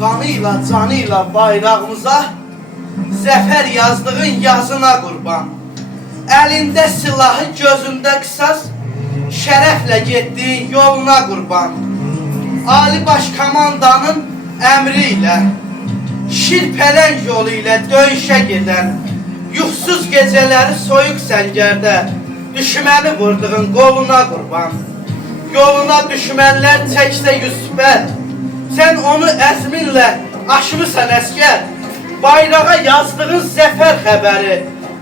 Qanıyla, canıyla bayrağımıza, zəfər yazdığın yazına qurban. Əlində silahı, gözündə qısas, şərəflə getdiyin yoluna qurban. Ali Baş Komandanın əmri ilə, şirpələng yolu ilə döyüşə gedən, yuxsuz gecələri soyuq səngərdə düşməni vurduğun qoluna qurban. Yoluna düşmənlər çəksə yüsbət, sən onu əzminlə aşmısan əskər. Bayrağa yazdığın zəfər xəbəri,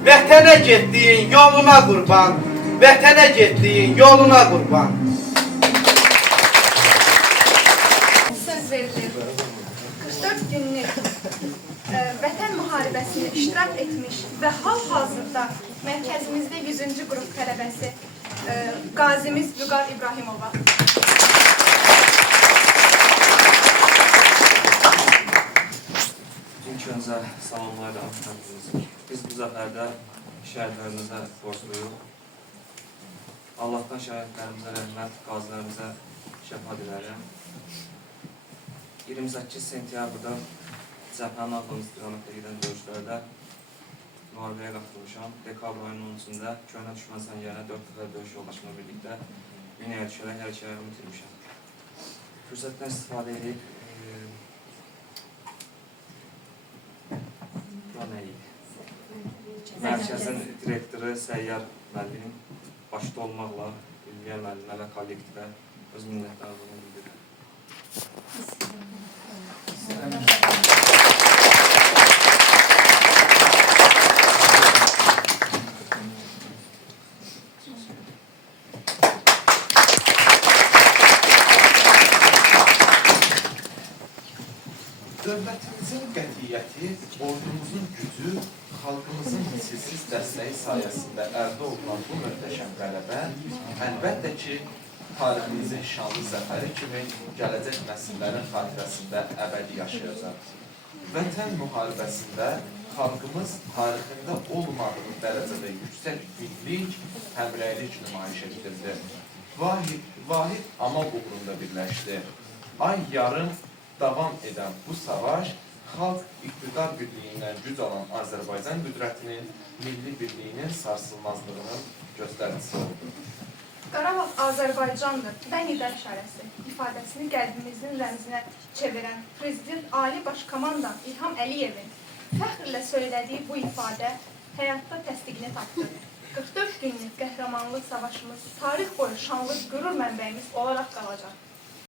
vətənə getdiyin yoluna qurban. Vətənə getdiyin yoluna qurban. Söz verilir. 44 günlük vətən müharibəsində iştirak etmiş və hal-hazırda mərkəzimizdə 100-cü qrup tələbəsi qazimiz Vüqar İbrahimova. İlk öncə salamlayıram hamınızı. Biz bu zəfərdə şəhidlərimizə borcluyuq. Allahdan şəhidlərimizə rəhmət, qazilərimizə şəfa dilərim. 28 sentyabrda Cəbhənin Ağdam istiqamətdə gedən döyüşlərdə müharibəyə qatılmışam. Dekabr ayının 13-də köhnə düşmən səngərinə 4 dəfə döyüş yoldaşımla birlikdə dünyaya düşərək hər iki ayağımı itirmişəm. Fürsətdən istifadə edib mərkəzin direktoru Səyyar müəllim başda olmaqla Ülviyə müəllimə və kollektivə öz minnətdarlığını bildirir. Dövlətimizin qətiyyəti, ordumuzun gücü, xalqımızın misilsiz dəstəyi sayəsində əldə olunan bu möhtəşəm qələbə əlbəttə ki, tariximizin şanlı zəfəri kimi gələcək nəsillərin xatirəsində əbədi yaşayacaq. Vətən müharibəsində xalqımız tarixində olmadığı dərəcədə yüksək birlik, həmrəylik nümayiş etdirdi. Vahid amal uğrunda birləşdi. Ay yarım davam edən bu savaş xalq iqtidar birliyindən güc alan Azərbaycan qüdrətinin, milli birliyinin sarsılmazlığının göstəricisi oldu. Qarabağ Azərbaycandır, bənidar işarəsi ifadəsini qəlbimizin rəmzinə çevirən Prezident Ali Baş Komandan İlham Əliyevin fəxrlə söylədiyi bu ifadə həyatda təsdiqini tapdı. 44 günlük qəhrəmanlıq savaşımız tarix boyu şanlı qürur mənbəyimiz olaraq qalacaq.